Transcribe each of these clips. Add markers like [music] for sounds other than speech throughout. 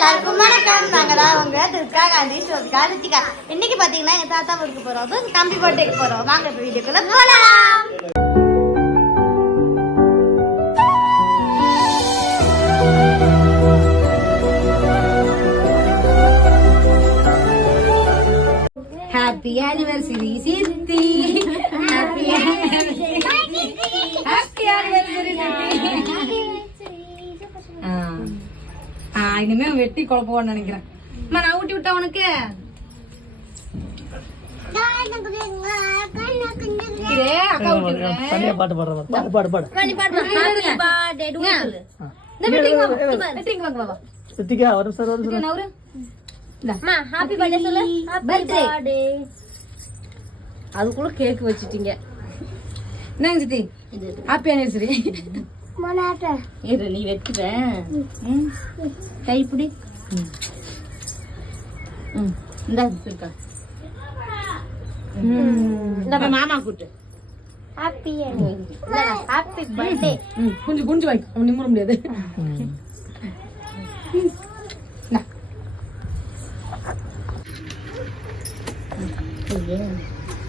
எல்லாருக்கும் வணக்கம். நாங்கள் தான் உங்க துர்கா காந்தி ஸ்ரோதிகா ரித்திகா. இன்னைக்கு பாத்தீங்கன்னா எங்க தாத்தா ஊருக்கு போறோம். அதுவும் தம்பி பர்த்டேக்கு போறோம். வாங்க இப்ப வீடியோக்குள்ள போலாம். ஹாப்பி ஆனிவர்சரி சித்தி ஹாப்பி ஆனிவர்சரி ஹாப்பி ஆனிவர்சரி ஆ இனிமே வெட்டி குழப்பம்னு நினைக்கிறேன். அம்மா நான் ஊட்டி விட்டா உனக்கு? பாட்டு பாட்டு பாடு பாடு ஹாப்பி பர்த்டே சொல்லு. பர்த்டே அதுக்குள்ள கேக் வச்சிட்டீங்க. என்னங்க சித்தி? ஹாப்பி ஆனிவர்சரி இரு நீ வெட்டுவேன் கைப்பிடி ம். இந்தா இருக்கா இந்த மாமா கூட்டு ஹாப்பி ஹாப்பி பர்த்டே ம் கொஞ்சம் குஞ்சு வை அவன் நிம்மற முடியாது.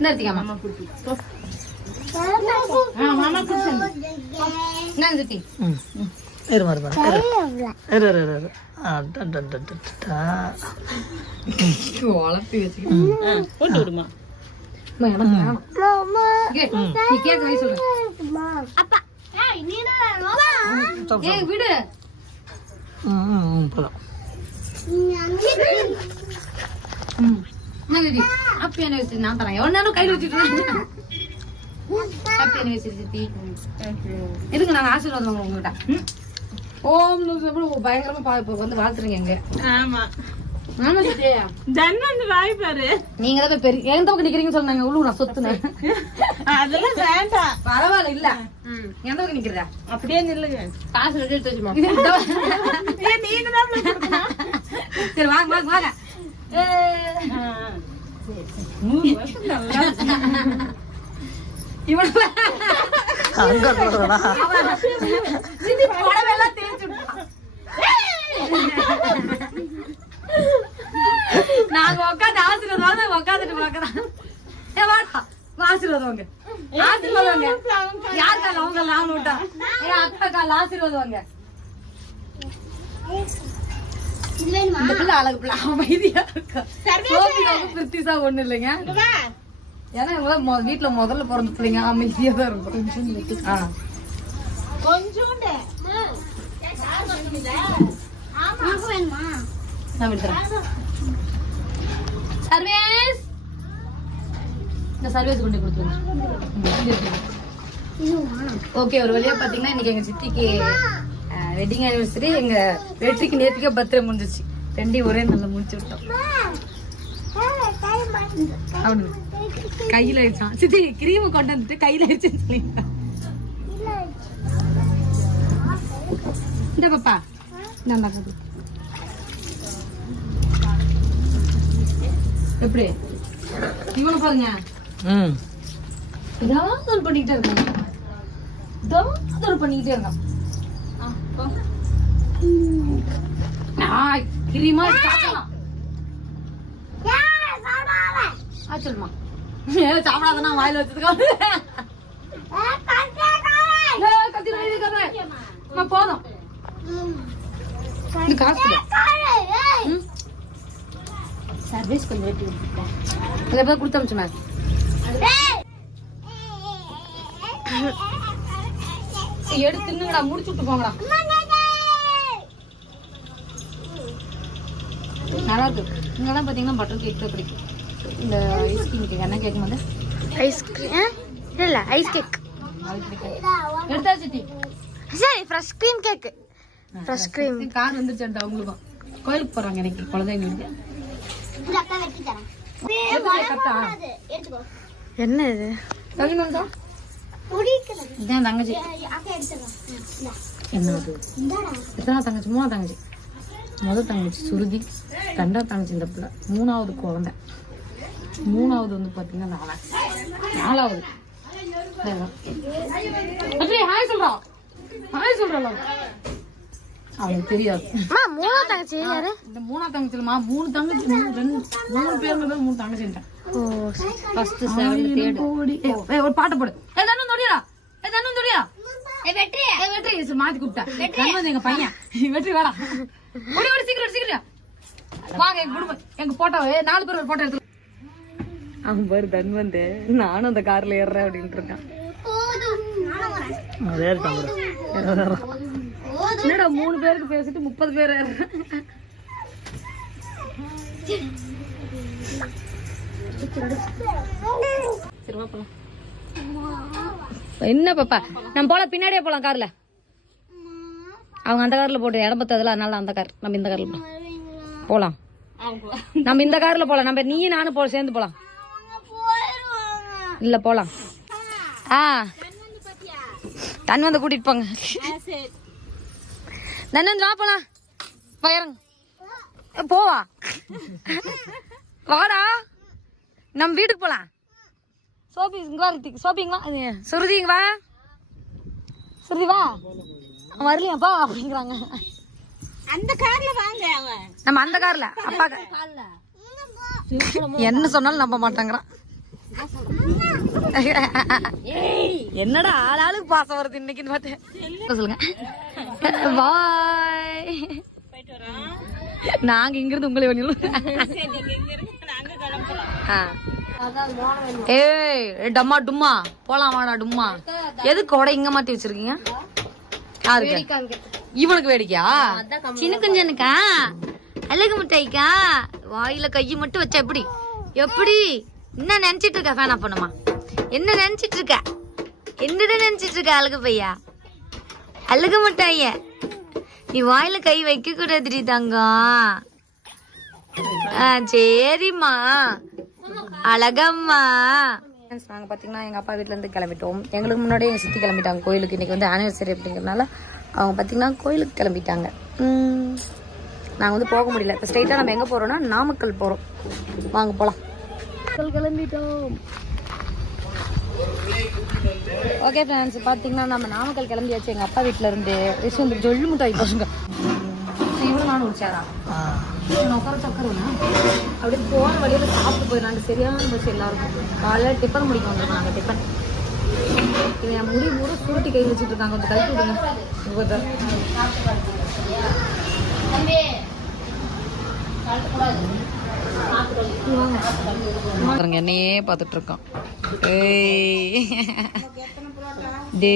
எடுத்துக்க மாமா கூட்டு விடு. போலாம். என்ன நான் தரேன். எவ்வளவு நேரம் கையில் வச்சுட்டு ஹாப்பி அனிவர்சரி சித்தி இதுக்கு நாங்க ஆசீர்வாதம் ம்? ஓம் பயங்கரமா பா இப்போ வந்து வாழ்த்துறீங்க எங்க ஆமா. ஆமா சித்தி. ஜன்னல் வாய் பாரு. நீங்க தான் பெரிய எந்த பக்கம் நிக்கிறீங்கன்னு சொன்னாங்க உள்ளு நான் சொத்துனேன். அதெல்லாம் வேண்டாம். பரவாயில்ல இல்ல. எந்த பக்கம் நிக்கிறா அப்படியே நில்லுங்க. காசு எடுத்து வச்சுமா? ஏன் நீங்க தான் போய் கொடுக்கணும். சரி வாங்க வாங்க வருஷம் நல்லா இருக்கு. இவன் அங்க விட்டான். நாங்க உட்காந்து ஆசீர்வாதம் உட்காந்துட்டு ஆசீர்வாதம் ஆசீர்வாதம் வாங்க. யார் கால அவங்க நான் விட்டா? ஏ அக்கா கால ஆசீர்வாதம் இந்த பிள்ளை அழகு பிள்ளை அமைதியா இருக்கா? பிரித்திசா ஒண்ணு இல்லைங்க. ஏன்னா இவங்க மொ- வீட்டுல முதல்ல பிறந்த பிள்ளைங்க. அமைதியா தான் இருக்கும் ஆ. கொஞ்சோண்டு. சர்வேஸ்! இந்த சர்வேஸ் கொண்டு கொடுத்துருங்க. ஓகே ஒரு வழியா பாத்தீங்கன்னா இன்னைக்கு எங்க சித்திக்கு வெட்டிங் ஆனிவர்சரி எங்க வெற்றிக்கு நேற்றுக்கே பர்த்டே முடிஞ்சிச்சு. ரெண்டையும் ஒரே நல்லா முடிச்சு விட்டோம். அவனு கையில ஆயிடுச்சான் சித்தி கிரீம் கொண்டு வந்துட்டு கையில சொல்லிட்டான் இந்த பாப்பா. காது எப்படி? இவனை பாருங்க ம். ஏதாவது ஒரு பண்ணிக்கிட்டே இருக்கான். ஏதாவது ஒரு பண்ணிக்கிட்டே இருக்கான். ஆ, போ. ஆ, கிரீமா சாப்பிடலாம் சொல்லுமா சாப்பிடாதனா வாயில வச்சிருக்கோம் போதும். காசு சர்வீஸ் கொஞ்சம் வெட்டி விட்டுருக்கேன் அதை போய் கொடுத்து அமிச்சுமா எடுத்து தின்னுங்கடா முடிச்சு விட்டு போங்கடா. நல்லா இருக்கு. இங்கெல்லாம் பார்த்தீங்கன்னா பட்டர் கேக் தான் பிடிக்கும் இந்த ஐஸ்கிரீம் கேக் என்ன கேட்கும் போது ஐஸ்கிரீம் இல்ல ஐஸ் கேக் எடுத்தா சித்தி. சரி fresh cream cake fresh cream car வந்துருச்சு அவங்களுக்கும். கோயிலுக்கு போறாங்க எனக்கு குழந்தைங்களுக்கு. என்ன இது? வந்தா இதான் தங்கச்சி. என்ன அது? எத்தனை தங்கச்சி? மூணாவது தங்கச்சி. முதல் தங்கச்சி சுருதி ரெண்டாவது தங்கச்சி இந்த பிள்ளை மூணாவது குழந்தை. மூணாவது வந்து பாத்தீங்கன்னா நாலாவது. ஹாய் சொல்றா. ஹாய் சொல்றா அவனுக்கு தெரியாது. அம்மா மூணு தங்கச்சி யாரு? இந்த மூணா தங்கச்சிலமா மூணு தங்கச்சி மூணு ரெண்டு மூணு தான் மூணு தங்கச்சின்ட்டேன் ஃபர்ஸ்ட் செவன் தேர்ட் ஒரு பாட்டு போடு. ஏ தன்னு தொடியா ஏ தன்னு தொடியா ஏ வெற்றி. ஏ வெற்றி. மாத்தி கூப்பிட்டா. தன்வந்த் எங்க பையன். [laughs] வெற்றி வாடா. சீக்கிரம் சீக்கிரம். வாங்க எங்க குடும்பம் எங்க போட்டோ நாலு பேர் ஒரு போட்டோ எடுத்து அவன் பாரு தன்வந்த் நானும் அந்த கார்ல ஏறுறேன் அப்படின்ட்டு இருக்கான். என்னடா மூணு பேருக்கு பேசிட்டு முப்பது பேர் என்ன பாப்பா? நம்ம போலாம் பின்னாடியே போலாம் கார்ல. அவங்க அந்த கார்ல போட்டு இடம் பத்ததுல அதனால அந்த கார் நம்ம இந்த கார்ல போலாம். போலாம் நம்ம இந்த கார்ல போலாம். நம்ம நீயும் நானும் போல சேர்ந்து போலாம். இல்ல போலாம். ஆ. தன் வந்து கூட்டிட்டு போங்க. நன்னந்து வா போலாம். வா இறங்கு. ஏ, போவா. வாடா. நம்ம வீட்டுக்கு போலாம். சோபி இங்க வா ரித்திக். சோபி இங்க வா. அது, சுருதி இங்க வா. சுருதி வா. அவன் வரலையாப்பா அப்படிங்கிறாங்க. அந்த கார்ல வாங்க நம்ம அந்த கார்ல. அப்பா என்ன சொன்னாலும் நம்ப மாட்டாங்கறான். [laughs] என்னடா ஆளாளுக்கு பாசம் வருது இன்னைக்குன்னு பார்த்தேன் சொல்லுங்க. பாய் நாங்க இங்க இருந்து உங்களை ஆ. ஏய் டம்மா டும்மா. போலாம் வாடா டும்மா. எதுக்கு கொடை இங்க மாத்தி வச்சிருக்கீங்க? யாருக்கு? இவனுக்கு வேடிக்கையா? சின்ன குஞ்சனுக்கா? அழகு மிட்டாய்க்கா வாயில கையை மட்டும் வச்சா எப்படி? எப்படி? என்ன நினைச்சிட்டு இருக்க? ஃபேனா பண்ணுமா? என்ன நினைச்சிட்டு இருக்க என்னடா நினைச்சிட்டு இருக்க அழகு பையா? அழகு மிட்டாய. நீ வாயில கை வைக்க கூடாதுடி தங்கம் ஆ சரிம்மா. அழகம்மா. நாங்க பாத்தீங்கன்னா எங்க அப்பா வீட்ல இருந்து கிளம்பிட்டோம். எங்களுக்கு முன்னாடியே எங்க சித்தி கிளம்பிட்டாங்க. கோயிலுக்கு இன்னைக்கு வந்து ஆனிவர்சரி அப்படிங்கறதுனால அவங்க பாத்தீங்கன்னா கோயிலுக்கு கிளம்பிட்டாங்க. உம், நாங்க வந்து போக முடியல. இப்போ ஸ்ட்ரைட்டா நம்ம எங்க போறோம்னா நாமக்கல் போறோம். வாங்க போலாம். கிளம்பிட்டோம். ஓகே ஃப்ரெண்ட்ஸ் பார்த்தீங்கன்னா நம்ம நாமக்கல் கிளம்பியாச்சு. எங்கள் அப்பா வீட்டில் இருந்து. விஷயம் வந்து ஜொல்லு முட்டாய் போச்சுங்க. இவ்வளோ நானும் முடிச்சாரா உட்கார சக்கரவனா அப்படியே போன வழியில் சாப்பிட்டு போயிடலாங்க சரியான பஸ் எல்லாருக்கும். காலையில் டிஃபன் முடிக்க வந்திருக்கோம் நாங்கள் டிஃபன் இது என் முடி கூட சுருட்டி கை வச்சுட்டு இருக்காங்க. கொஞ்சம் கை விடுங்க. பாருங்க என்னையே பார்த்துட்டு இருக்கோம் ஏய் டே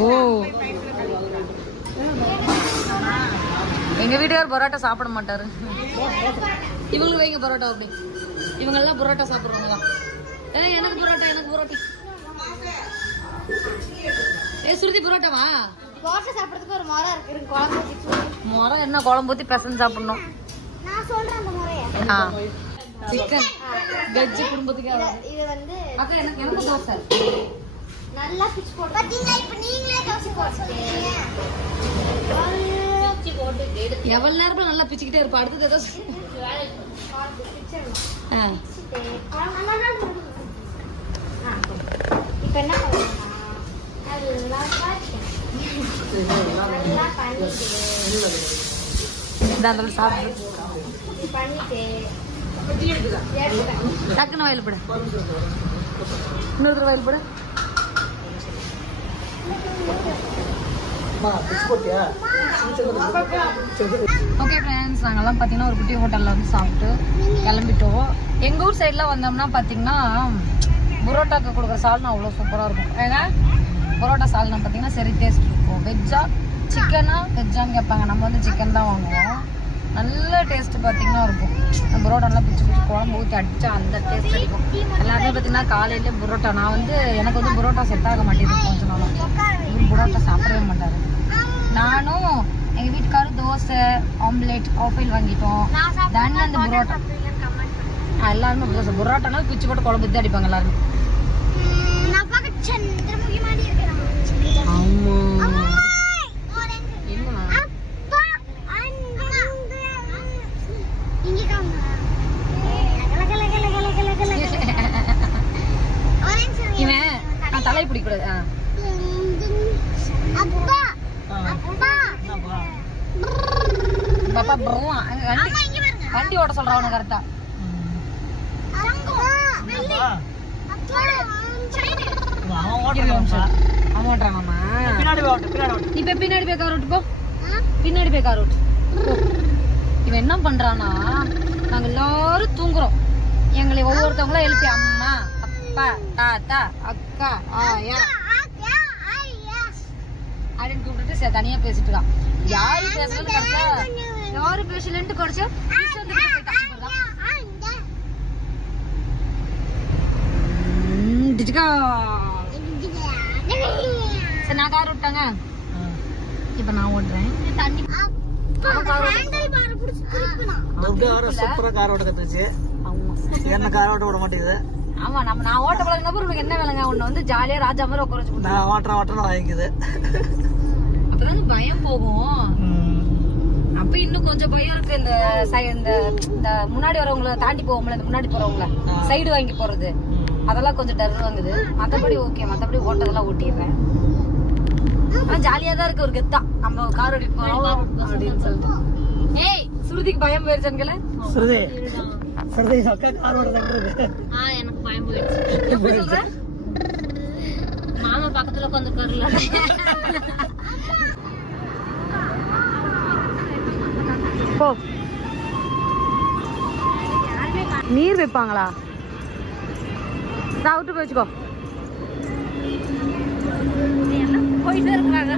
ஓ. எங்க வீட்டுக்கார் பரோட்டா சாப்பிட மாட்டாரு. இவங்களுக்கு வைங்க பரோட்டா அப்படி. இவங்க எல்லாம் பரோட்டா சாப்பிடுவாங்களா எனக்கு பரோட்டா எனக்கு பரோட்டா. சுருதி பரோட்டாவா தோசை சாப்பிடறதுக்கு ஒரு முறை இருக்கு. இருக்கு, குழம்பு வச்சு முறை என்ன குழம்பு ஊத்தி பிரசன் சாப்பிடணும். நான் சொல்றேன் அந்த முறைய. ஆ. சிக்கன் வெஜ் குடும்பத்துக்கு இது வந்து அக்கா எனக்கு எனக்கு தோசை? நல்லா பிச்சு போட்டு பாத்தீங்களா இப்ப நீங்களே தோசை போட்டுட்டீங்க எவ்வளவு நேரம் நல்லா பிச்சுக்கிட்டே இருப்பா? அடுத்தது ஏதோ. இப்ப என்ன டக்குன்னு வயல் போடு இன்னொருத்தர் வயல் போடு ஓகே ஃப்ரெண்ட்ஸ் நாங்கள்லாம் பார்த்தீங்கன்னா ஒரு குட்டி ஹோட்டலில் வந்து சாப்பிட்டு கிளம்பிட்டோம். எங்கள் ஊர் சைட்லாம் வந்தோம்னா பார்த்தீங்கன்னா புரோட்டாக்கு கொடுக்குற சால்னா அவ்வளோ சூப்பராக இருக்கும். ஏங்க? பரோட்டா சால்னா பார்த்தீங்கன்னா சரி டேஸ்ட் இருக்கும். வெஜ்ஜா சிக்கனா வெஜ்ஜான்னு கேட்பாங்க. நம்ம வந்து சிக்கன் தான் வாங்குவோம். நல்ல டேஸ்ட் பார்த்தீங்கன்னா இருக்கும். அந்த புரோட்டா நல்லா பிச்சு பிச்சு குழம்பு ஊற்றி அடித்தா அந்த டேஸ்ட் அடிக்கும் எல்லாருமே பார்த்தீங்கன்னா காலையில புரோட்டா. நான் வந்து எனக்கு வந்து புரோட்டா செட் ஆக மாட்டேங்குது கொஞ்ச நாளும் புரோட்டா சாப்பிடவே மாட்டாரு. நானும் எங்கள் வீட்டுக்காரரும் தோசை ஆம்லேட் ஆஃபைல் வாங்கிட்டோம். தனி அந்த புரோட்டா. எல்லாருமே தோசை. புரோட்டானா பிச்சு போட்டு குழம்பு தான் அடிப்பாங்க எல்லாருமே. சந்திரமுகி மாதிரி இருக்கிறேன் ஆமா அப்பா தலை பிடிக்கூடாது. ஆ. என்னப்பா? பாப்பா அங்க வண்டி. வண்டி ஓட்ட சொல்றான் அவனை கரெக்டா பின்னாடி போய் பின்னாடி போய் பின்னாடி போய் கார் ஓட்டு போ. பின்னாடி போய் கார் ஓட்டு. இவன் என்ன பண்றானா நாங்க எல்லாரும் தூங்குறோம். எங்களை ஒவ்வொருத்தவங்களும் எழுப்பி அம்மா அப்பா தாத்தா அக்கா ஆயா. அப்படின்னு கூப்பிட்டுட்டு தனியா பேசிட்டு இருக்கான். யாரு பேசலன்னு கடைசியா யாரு பேசலன்ட்டு கடைசியா ஈஸ்வரன் கிட்ட போயிட்டான். ம், டிஜிகா. சரி நான் கார் விட்டாங்க. இப்ப நான் ஓட்டுறேன். கத்துச்சு என்ன கார் ஓட்ட விட மாட்டேங்குது. ஆமா நம்ம நான் ஓட்ட பழகினப்ப உனக்கு என்ன வேலைங்க? உன்னை வந்து ஜாலியா ராஜா மாதிரி உட்கார வச்சு நான் ஓட்டுறேன் ஓட்டுறேன் வாங்கிக்குது. அப்பதான் பயம் போகும். அப்ப இன்னும் கொஞ்சம் பயம் இருக்கு. இந்த சை- இந்த இந்த முன்னாடி வரவங்கள தாண்டி போவோம்ல இந்த முன்னாடி போறவங்கள. சைடு வாங்கி போறது. அதெல்லாம் கொஞ்சம் டர் வாங்குது மத்தபடி ஓகே மத்தபடி ஓட்டதெல்லாம் ஓட்டிடுறேன். ஆனா ஜாலியா தான் இருக்கு ஒரு கெத்தா. நம்ம கார் ஓட்டி போறோம் அப்படின்னு சொல்லிட்டு. ஏய் சுருதிக்கு பயம் போயிருச்சான்கள சுருதி. சுருதி அக்கா கார் ஓட்ட தங்குறது எனக்கு பயம் போயிடுச்சு. எப்படி சொல்ற? மாமா பக்கத்துல உட்காந்துருக்காருல போ. நீர் வைப்பாங்களா? அவுட்டு போய் வச்சுக்கோ. போயிட்டே இருக்கிறாங்க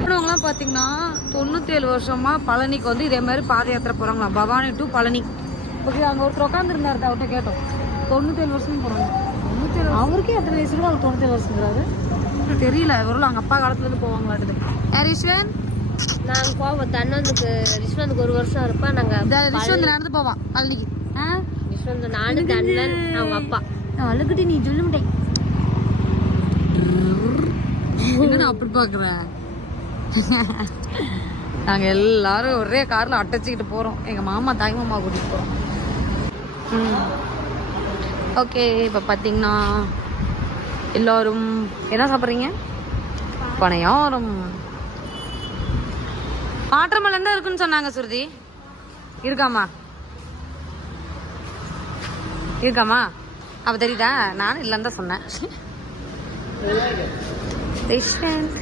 போனவங்களாம் பார்த்தீங்கன்னா தொண்ணூத்தி ஏழு வருஷமா பழனிக்கு வந்து இதே மாதிரி பாத யாத்திரை போறாங்களாம். பவானி டு பழனி. ஓகே அங்க ஒருத்தர் உட்காந்துருந்தாரு அவர்கிட்ட கேட்டோம். தொண்ணூத்தி ஏழு வருஷம் போறாங்க. தொண்ணூத்தி ஏழு அவருக்கே எத்தனை வயசு இருக்கும் அவர் தொண்ணூத்தி ஏழு வருஷங்கிறாரு. தெரியல இவரும் அவங்க அப்பா காலத்துல இருந்து போவாங்களாட்டு ஹரிஸ்வன் நாங்க போவோம் தன்னந்துக்கு ரிஷ்வந்துக்கு ஒரு வருஷம் இருப்பா நாங்க இந்த ரிஷ்வந்த் நடந்து போவான் பழனிக்கு. ஆ? ரிஷ்வந்த் நானு தன்னன் அவங்க அப்பா. அழுகுடி நீ சொல்ல மாட்டேன் என்னடா அப்படி பாக்குற? நாங்க எல்லாரும் ஒரே கார்ல அட்டச்சிக்கிட்டு போறோம். எங்க மாமா தாய் மாமா கூட்டிட்டு போறோம். ஓகே இப்ப பாத்தீங்கன்னா எல்லாரும் என்ன சாப்பிடுறீங்க? பனையாரம் ஆற்றமல்லன் தான் இருக்குன்னு சொன்னாங்க சுருதி? இருக்காமா இருக்காமா அவ தெரியுதா? நானும் இல்லைன்னு தான் சொன்னேன். ரிஷ்வந்த்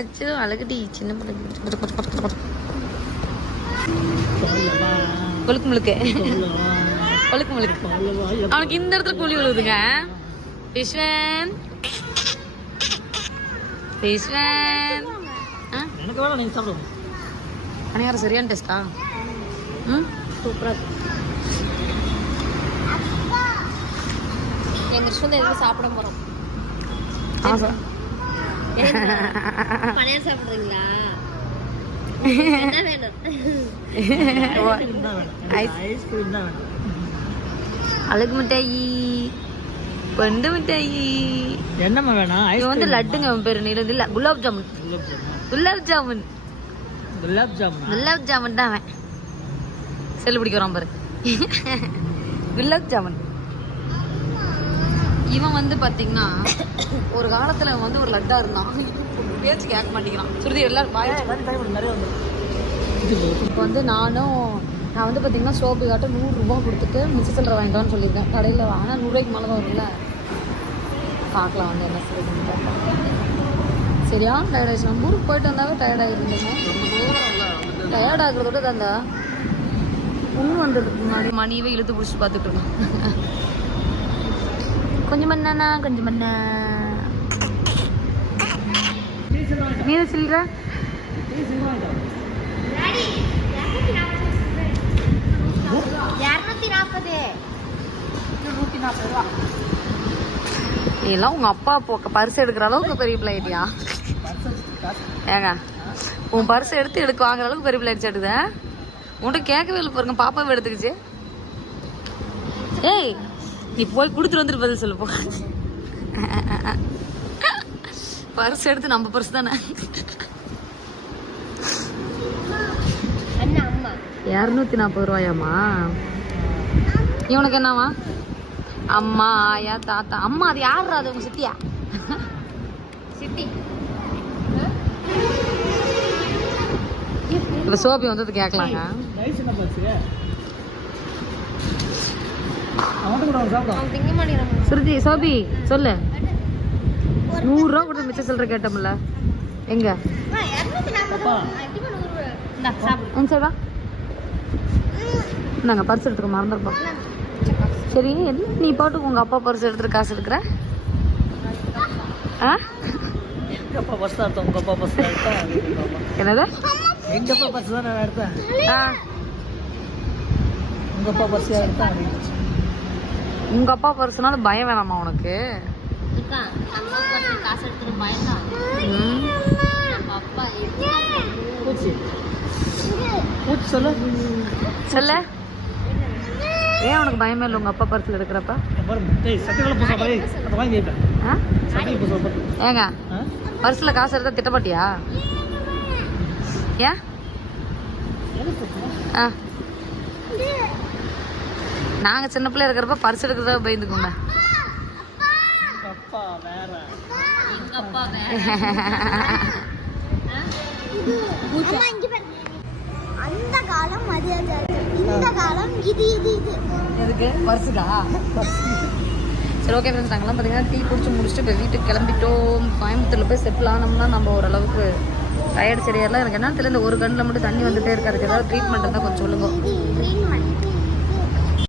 அச்சோ அழகுடி. சின்ன பிள்ளை கொழுக்கு முழுக்கு. கொழுக்கு முழுக்கு. அவனுக்கு இந்த இடத்துல கூலி விழுதுங்க விஸ்வன் விஸ்வன் எனக்கு வேணாம் நீங்க சாப்பிடுங்க. பணியாரம் சரியான டேஸ்டா? ம்? சூப்பரா எங்க ரிஷ்வந்த் எதுவும் சாப்பிட போறோம். ஆசை. பணியாரம் சாப்பிடுறீங்களா? [laughs] அழகு மிட்டாயி. பண்டு மிட்டாயி. என்னம்மா வேணும்? இவன் வந்து லட்டுங்க பேரு. நீல இல்ல குலாப் ஜாமுன். குலாப் ஜாமுன்? குலாப் ஜாமுன். குலாப் ஜாமுன்? குலாப் ஜாமுன் தான் அவன். செல்லு பிடிக்க வரான் பாரு. குலாப் ஜாமுன். இவன் வந்து பாத்தீங்கன்னா ஒரு காலத்துல வந்து ஒரு லட்டா இருந்தான். பேச்சு கேட்க மாட்டேங்கிறான். சுருதி எல்லாரும் பாய் நிறைய வந்து இப்போ வந்து நானும் நான் வந்து பார்த்தீங்கன்னா சோப்பு காட்ட நூறுரூபா கொடுத்துட்டு மிச்ச சில்லறை வாங்கிட்டான்னு சொல்லியிருக்கேன். கடையில் ஆனால் நூறுரூவாய்க்கு மேலே தான் வரும்ல. பார்க்கலாம் வந்து என்ன பார்க்கலாம் சரியா? டயர்ட் ஆயிடுச்சு. நம்ம ஊருக்கு போயிட்டு வந்தாவே டயர்ட் ஆகிருந்தேங்க டயர்ட் ஆகுறதோட தந்தா ஒன்றும் வந்ததுக்கு முன்னாடி மணியவே இழுத்து பிடிச்சி பார்த்துட்டு இருக்கோம். கொஞ்சம் பண்ணா கொஞ்சம் பண்ண. நீ சில்லற இரநூத்தி நாற்பது நூற்றி நாற்பது ரூபா நீ எல்லாம் உங்க அப்பா பரிசு எடுக்கிற அளவுக்கு பெரிய பிள்ளை ஆயிட்டியா? ஏங்க உன் பரிசு எடுத்து எடுக்க வாங்குற அளவுக்கு பெரிய பிள்ளை ஆயிடுச்சு எடுக்குத உன்கிட்ட கேட்கவே இல்லை பாருங்க பாப்பாவே எடுத்துக்கிச்சு. ஏய் நீ போய் கொடுத்துட்டு வந்துட்டு பதில் சொல்லு போ. பரிசு எடுத்து நம்ம பரிசு தானே? இரநூத்தி நாற்பது ரூபாயாம்மா? இவனுக்கு என்னவா அம்மா ஆயா தாத்தா. அம்மா அது யாருடா அது உங்க சித்தியா? சித்தி. இப்போ சோபி வந்தது கேட்கலாங்க சுருதி சோபி சொல்லு. நூறுரூவா கூட மிச்ச சில்லற கேட்டோம்ல. எங்க? சைடா நாங்கள் பர்ஸ் எடுத்துக்க மறந்துருப்போம் சரி என்ன நீ பாட்டுக்கு உங்கள் அப்பா பர்ஸ் எடுத்துட்டு காசு எடுக்கிற? ஆ? எங்க அப்பா பஸ் தான் எடுத்தேன் உங்க அப்பா பஸ் தான் எடுத்தேன் என்னது? எங்க அப்பா பஸ் தான் நான் எடுத்தேன் ஆ. உங்க அப்பா பஸ் தான் எடுத்தேன் உங்கள் அப்பா பர்ஸ்னால பயம் வேணாமா உனக்கு? காசு எடுத்துட்டு பயந்தான் ம். நம்ம அப்பா பூச்சி. பூச்சி சொல்லு. சொல்லு. ஏன் உனக்கு பயமே இல்லை உங்கள் அப்பா பர்ஸில் பாரு ஏங்க ஆ? பர்ஸில் காசு எடுத்தா திட்டமாட்டியா ஏன்? ஆ. நாங்கள் சின்ன பிள்ளை இருக்கிறப்ப பர்ஸ் எடுக்கிறத பயந்துக்கோங்க. எங்க அப்பா வேற. எங்க அப்பா [laughs] அந்த காலம் மரியாதை இந்த காலம் இது இது இது. எதுக்கு? பர்ஸுக்கா சரி ஓகே ஃப்ரெண்ட்ஸ் நாங்களாம் பார்த்தீங்கன்னா டீ குடிச்சு முடிச்சுட்டு இப்போ வீட்டுக்கு கிளம்பிட்டோம். கோயம்புத்தூரில் போய் செட்டில் ஆனோம்னா நம்ம ஓரளவுக்கு டயர்டு சரியாயிடலாம் எனக்கு என்ன தெரியல இந்த ஒரு கண்ணில் மட்டும் தண்ணி வந்துட்டே இருக்காது. ஏதாவது ட்ரீட்மெண்ட் இருந்தால் கொஞ்சம் சொல்லுங்க.